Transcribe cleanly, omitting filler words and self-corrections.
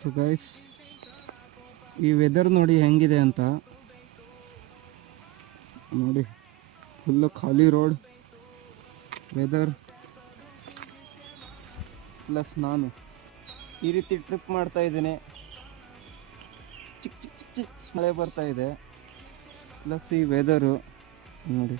So guys, ಈ weather ನೋಡಿ ಹೆಂಗಿದೆ ಅಂತ ನೋಡಿ. ಫುಲ್ಲು ಖಾಲಿ ರೋಡ್, ವೆದರ್ ಪ್ಲಸ್ ನಾನು ಈ ರೀತಿ ಟ್ರಿಪ್ ಮಾಡ್ತಾ ಇದ್ದೀನಿ. ಚಿಕ್ಕ ಚಿಕ್ಕ ಚಿಕ್ಕ ಚಿಕ್ಕ ಮಳೆ ಬರ್ತಾ ಇದೆ, ಪ್ಲಸ್ ಈ ವೆದರು ನೋಡಿ.